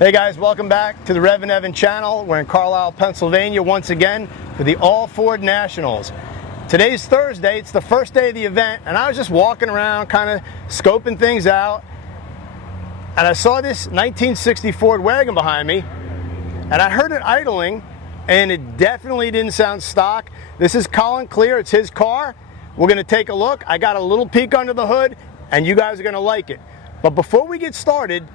Hey guys, welcome back to the REVan channel. We're in Carlisle, Pennsylvania once again for the All Ford Nationals. Today's Thursday, it's the first day of the event, and I was just walking around kind of scoping things out, and I saw this 1960 Ford Wagon behind me, and I heard it idling, and it definitely didn't sound stock. This is Colin Clear, it's his car. We're gonna take a look. I got a little peek under the hood, and you guys are gonna like it. But before we get started,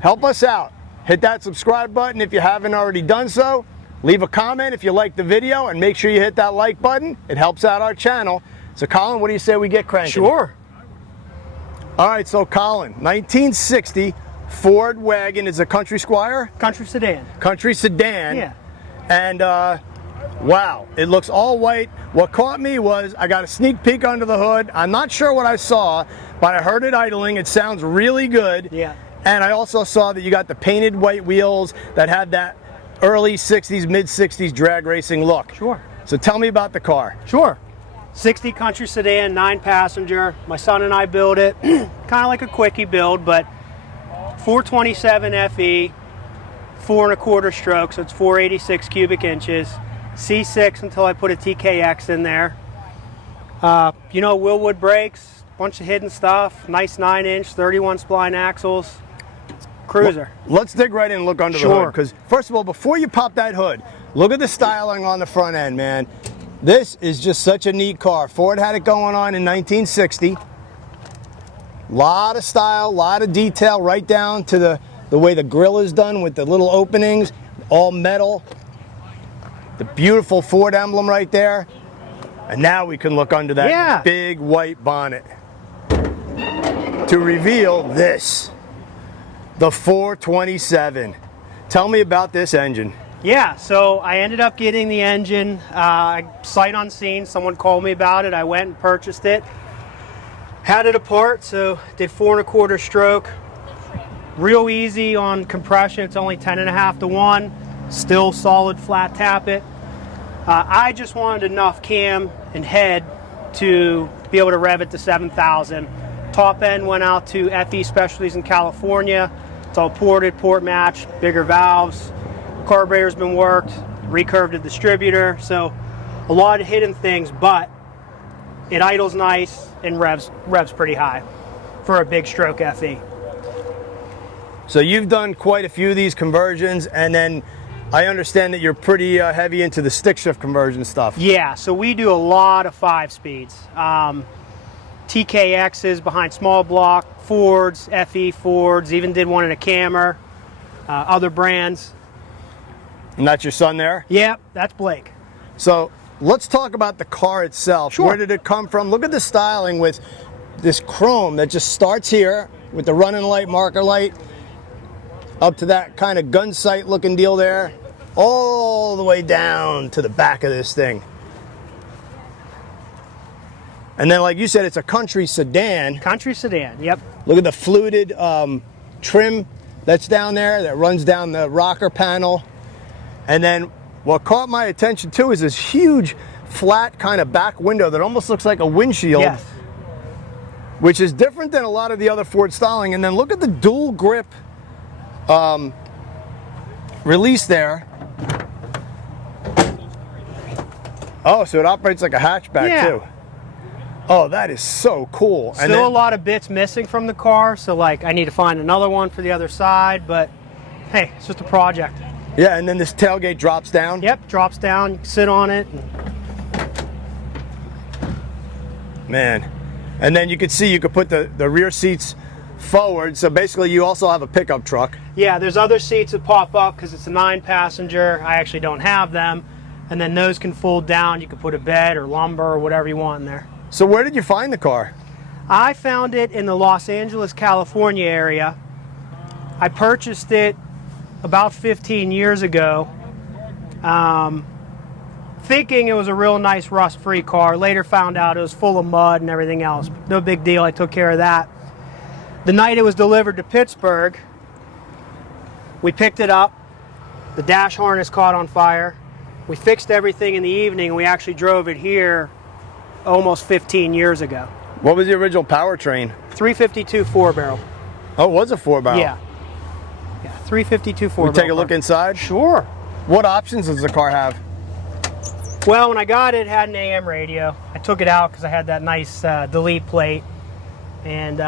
help us out. Hit that subscribe button if you haven't already done so. Leave a comment if you like the video, and make sure you hit that like button. It helps out our channel. So Colin, what do you say we get cranking? Sure. All right, so Colin, 1960 Ford Wagon is a country squire? Country sedan. Country sedan. Yeah. And wow, it looks all white. What caught me was I got a sneak peek under the hood. I'm not sure what I saw, but I heard it idling. It sounds really good. Yeah. And I also saw that you got the painted white wheels that had that early 60s, mid 60s drag racing look. Sure. So tell me about the car. Sure. 60 country sedan, 9-passenger. My son and I built it. Kind of like a quickie build, but 427 FE, 4 1/4 stroke, so it's 486 cubic inches. C6 until I put a TKX in there. You know, Willwood brakes, bunch of hidden stuff, nice 9-inch, 31 spline axles. Cruiser. Well, let's dig right in and look under the hood. Because first of all, before you pop that hood, look at the styling on the front end, man. This is just such a neat car. Ford had it going on in 1960. Lot of style, lot of detail, right down to the way the grille is done with the little openings, all metal. The beautiful Ford emblem right there. And now we can look under that big white bonnet to reveal this. The 427. Tell me about this engine. Yeah, so I ended up getting the engine sight unseen. Someone called me about it. I went and purchased it. Had it apart, so did 4 1/4 stroke. Real easy on compression. It's only 10.5 to 1. Still solid flat tappet. I just wanted enough cam and head to be able to rev it to 7,000. Top end went out to FE Specialties in California. It's all ported, port matched, bigger valves. Carburetor's been worked, recurved a distributor, so a lot of hidden things, but it idles nice and revs pretty high for a big stroke FE. So you've done quite a few of these conversions, and then I understand that you're pretty heavy into the stick shift conversion stuff. Yeah, so we do a lot of 5-speeds. TKXs behind small block, Fords, FE Fords, even did one in a Cammer, other brands. And that's your son there? Yep, that's Blake. So let's talk about the car itself. Sure. Where did it come from? Look at the styling with this chrome that just starts here with the running light, marker light, up to that kind of gun sight looking deal there, all the way down to the back of this thing. And then, like you said, it's a country sedan. Country sedan, yep. Look at the fluted trim that's down there that runs down the rocker panel. And then what caught my attention too is this huge flat kind of back window that almost looks like a windshield. Yes. Which is different than a lot of the other Ford styling. And then look at the dual grip release there. Oh, so it operates like a hatchback too. Oh, that is so cool. Still and a lot of bits missing from the car, so like I need to find another one for the other side, but hey, it's just a project. Yeah, and then this tailgate drops down? Yep, drops down, you can sit on it. Man. And then you can see you could put the rear seats forward, so basically you also have a pickup truck. Yeah, there's other seats that pop up because it's a 9-passenger. I actually don't have them. And then those can fold down. You can put a bed or lumber or whatever you want in there. So where did you find the car? I found it in the Los Angeles, California area. I purchased it about 15 years ago, thinking it was a real nice rust-free car. Later found out it was full of mud and everything else. No big deal, I took care of that. The night it was delivered to Pittsburgh, we picked it up. The dash harness caught on fire. We fixed everything in the evening, and we actually drove it here almost 15 years ago. What was the original powertrain? 352 4-barrel. Oh, it was a 4-barrel. Yeah. 352 4. We take a look inside? Sure. What options does the car have? Well, when I got it, it had an AM radio. I took it out because I had that nice delete plate. And,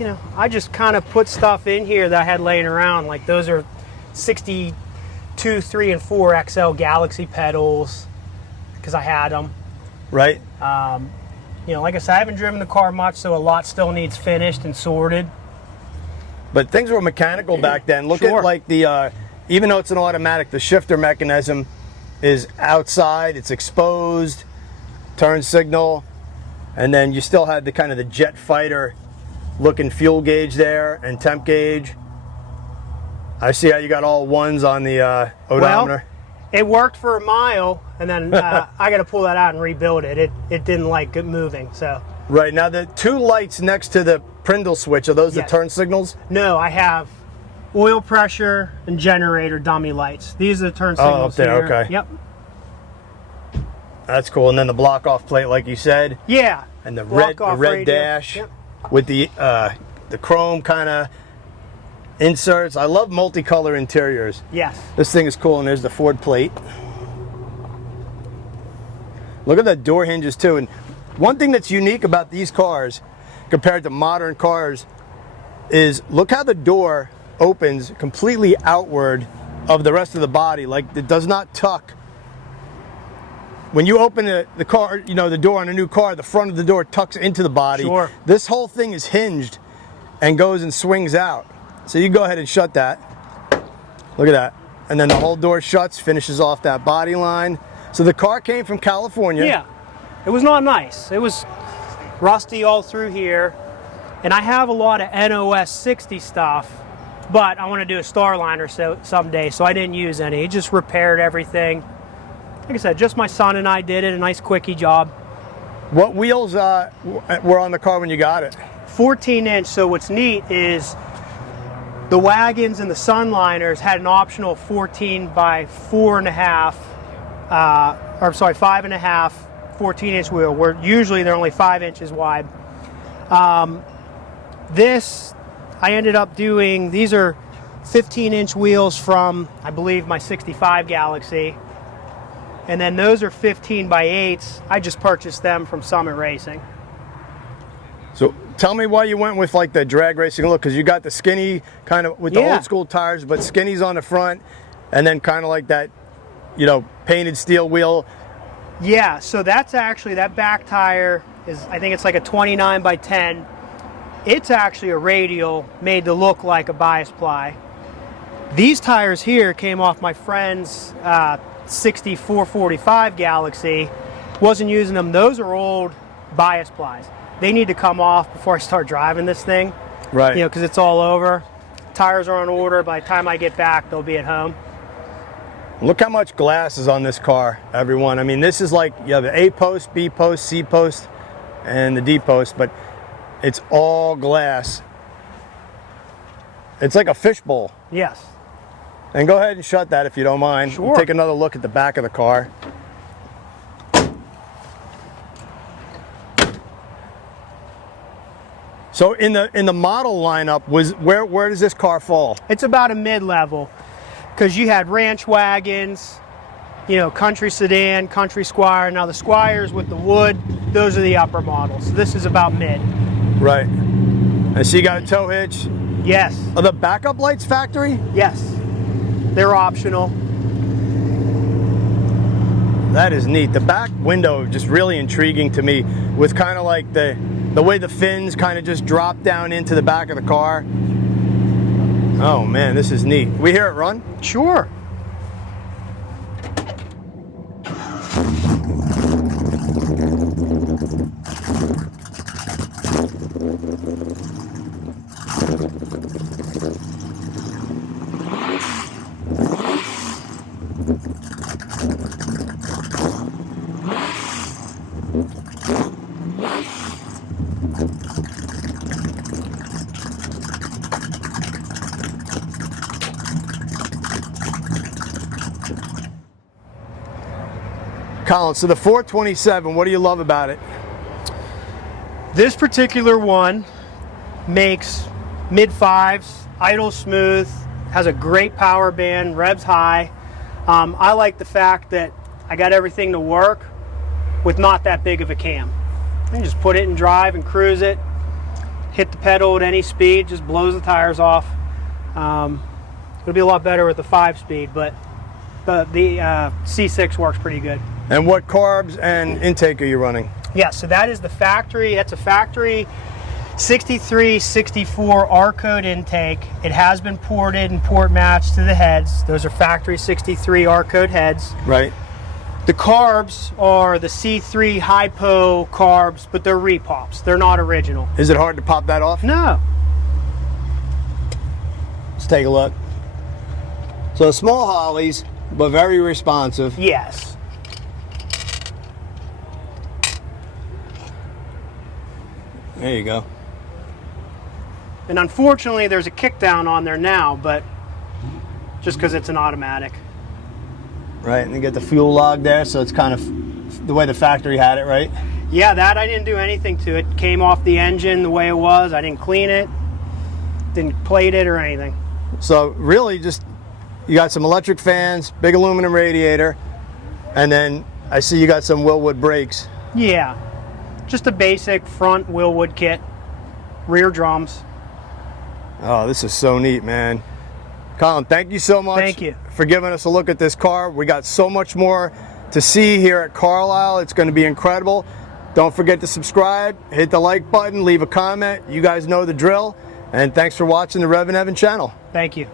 you know, I just kind of put stuff in here that I had laying around. Like those are 62, 3, and 4 XL Galaxy pedals because I had them. Right. You know, like I said, I haven't driven the car much, so a lot still needs finished and sorted. But things were mechanical back then. Look Sure. at like the, even though it's an automatic, the shifter mechanism is outside, it's exposed, turn signal, and then you still had the kind of the jet fighter looking fuel gauge there and temp gauge. I see how you got all ones on the odometer. Well, it worked for a mile, and then I got to pull that out and rebuild it. It didn't like it moving, so. Right, now the two lights next to the Prindle switch, are those Yes. the turn signals? No, I have oil pressure and generator dummy lights. These are the turn signals. Oh, up there, here. okay. Yep. That's cool, and then the block off plate like you said. Yeah. And the Block red off radio. dash. Yep. With the chrome kind of inserts. I love multicolor interiors. Yes. This thing is cool, and there's the Ford plate. Look at the door hinges too. And one thing that's unique about these cars compared to modern cars is look how the door opens completely outward of the rest of the body. Like it does not tuck. When you open the car, you know, the door on a new car, the front of the door tucks into the body. Sure. This whole thing is hinged and goes and swings out. So you go ahead and shut that. Look at that. And then the whole door shuts, finishes off that body line. So the car came from California. Yeah. It was not nice. It was rusty all through here. And I have a lot of NOS 60 stuff, but I want to do a Starliner someday, so I didn't use any. It just repaired everything. Like I said, just my son and I did it, a nice quickie job. What wheels were on the car when you got it? 14-inch, so what's neat is the Wagons and the Sunliners had an optional 14 by 4.5, 5.5 14-inch wheel, where usually they're only 5 inches wide. This, I ended up doing, these are 15-inch wheels from, I believe, my 65 Galaxy. And then those are 15 by 8s. I just purchased them from Summit Racing. So tell me why you went with like the drag racing look, because you got the skinny kind of with the Yeah. old school tires, but skinny's on the front, and then kind of like that, you know, painted steel wheel. Yeah, so that's actually, that back tire is, I think it's like a 29 by 10. It's actually a radial made to look like a bias ply. These tires here came off my friend's 6445 Galaxy. Wasn't using them. Those are old bias plies. They need to come off before I start driving this thing. Right. You know, because it's all over. Tires are on order. By the time I get back, they'll be at home. Look how much glass is on this car, everyone. I mean, this is like, you have the A post, B post, C post, and the D post, but it's all glass. It's like a fishbowl. Yes. And go ahead and shut that if you don't mind. Sure. We'll take another look at the back of the car. So in the model lineup, was where does this car fall? It's about a mid-level, because you had ranch wagons, you know, country sedan, country Squire. Now the Squires with the wood, those are the upper models. This is about mid. Right. I see you got a tow hitch. Yes. Are the backup lights factory? Yes. They're optional. That is neat. The back window just really intriguing to me, with kind of like the way the fins kind of just drop down into the back of the car. Oh man, this is neat. We hear it run? Sure. Colin, so the 427, what do you love about it? This particular one makes mid fives, idle smooth, has a great power band, revs high. I like the fact that I got everything to work with not that big of a cam. You just put it in drive and cruise it, hit the pedal at any speed, just blows the tires off. It'll be a lot better with the 5-speed, but the C6 works pretty good. And what carbs and intake are you running? Yeah, so that is the factory. That's a factory 63-64 R-code intake. It has been ported and port matched to the heads. Those are factory 63 R-code heads. Right. The carbs are the C3 hypo carbs, but they're repops. They're not original. Is it hard to pop that off? No. Let's take a look. So small hollies, but very responsive. Yes. There you go. And unfortunately, there's a kickdown on there now, but just because it's an automatic. Right, and you get the fuel log there, so it's kind of the way the factory had it, right? Yeah, that I didn't do anything to it. Came off the engine the way it was. I didn't clean it, didn't plate it or anything. So really just, you got some electric fans, big aluminum radiator, and then I see you got some Willwood brakes. Yeah, just a basic front Willwood kit, rear drums. Oh, this is so neat, man. Colin, thank you so much. Thank you for giving us a look at this car. We got so much more to see here at Carlisle. It's going to be incredible. Don't forget to subscribe, hit the like button, leave a comment. You guys know the drill. And thanks for watching the REVan channel. Thank you.